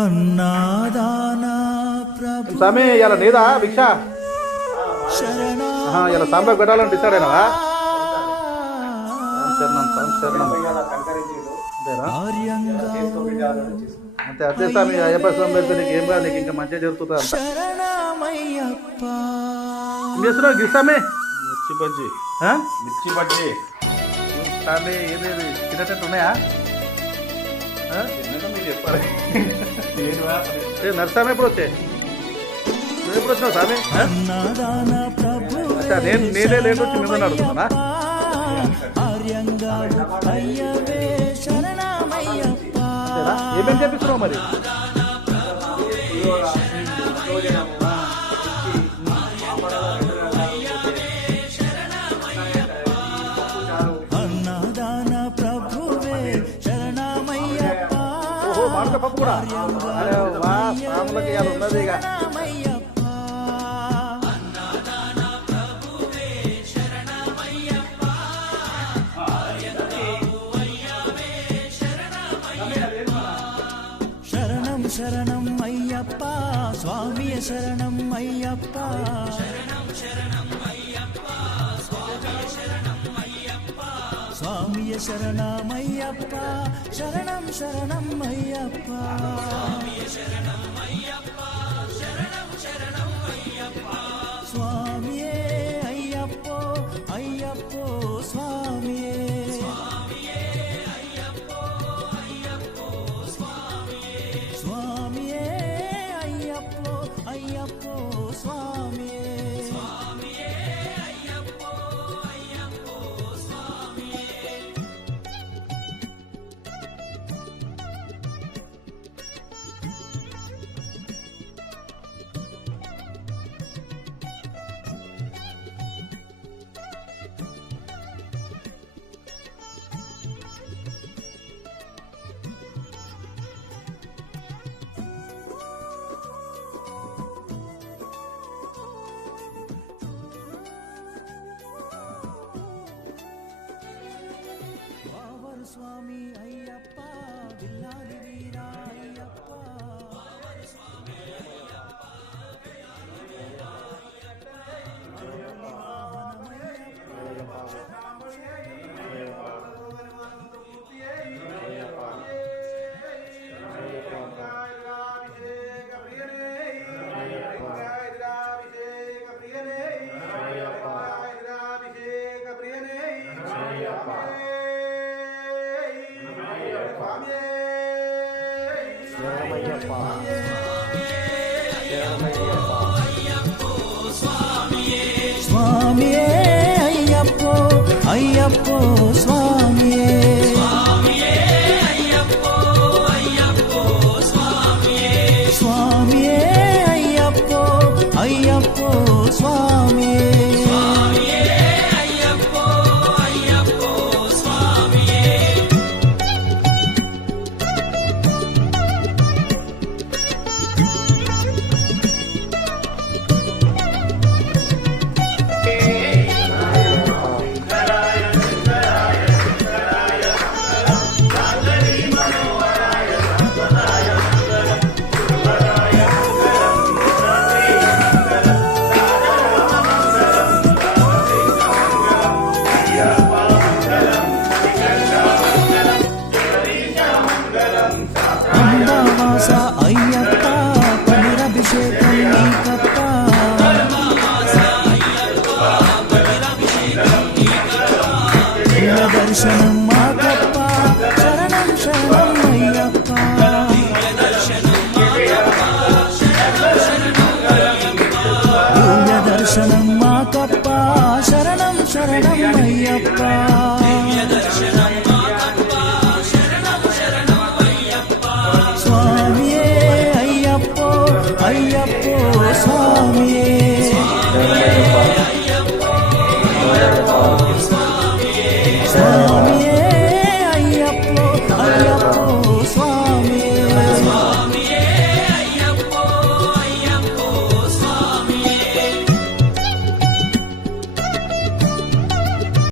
అన్నాదానా ప్రభు. స్వామి ఇలా నీదా భిక్ష? ఇలా సాంబార్ పెట్టాలని డిసైడ్ అయినావా? అంతే అదే స్వామి అయ్యప్ప స్వామి పెడితే నీకు ఏం కాదు నీకు ఇంకా మంచిగా జరుగుతుంది అంత శరణమయ్యప్ప. ఏం చేస్తున్నావు గిస్తామే మిర్చి బజ్జీ? మిర్చి బజ్జీ. స్వామి ఏది తినేటట్టు ఉన్నాయా? మీరు చెప్పాలి. నరసామి ఎప్పుడు వచ్చే? నువ్వు ఎప్పుడు వచ్చినావు సామి అచ్చా, నేను నేనే లేట్ వచ్చి మిమ్మల్ని అడుగుతున్నా ఏమేమి చేపిస్తున్నావు మరి? పప్పు కూడా అరే వా స్వాములకి ఇవాళ ఉన్నది ఇక. శరణం శరణం అయ్యప్ప స్వామియ శరణం అయ్యప్ప. స్వామియ శరణమయ్యప్ప. శరణం శరణం అయ్యప్ప. స్వామియ శరణం అయ్యప్ప స్వామియే అంబావాస అయ్యప్ప పనిరభిషేకం నీకప్ప. దర్శనం స్వామియే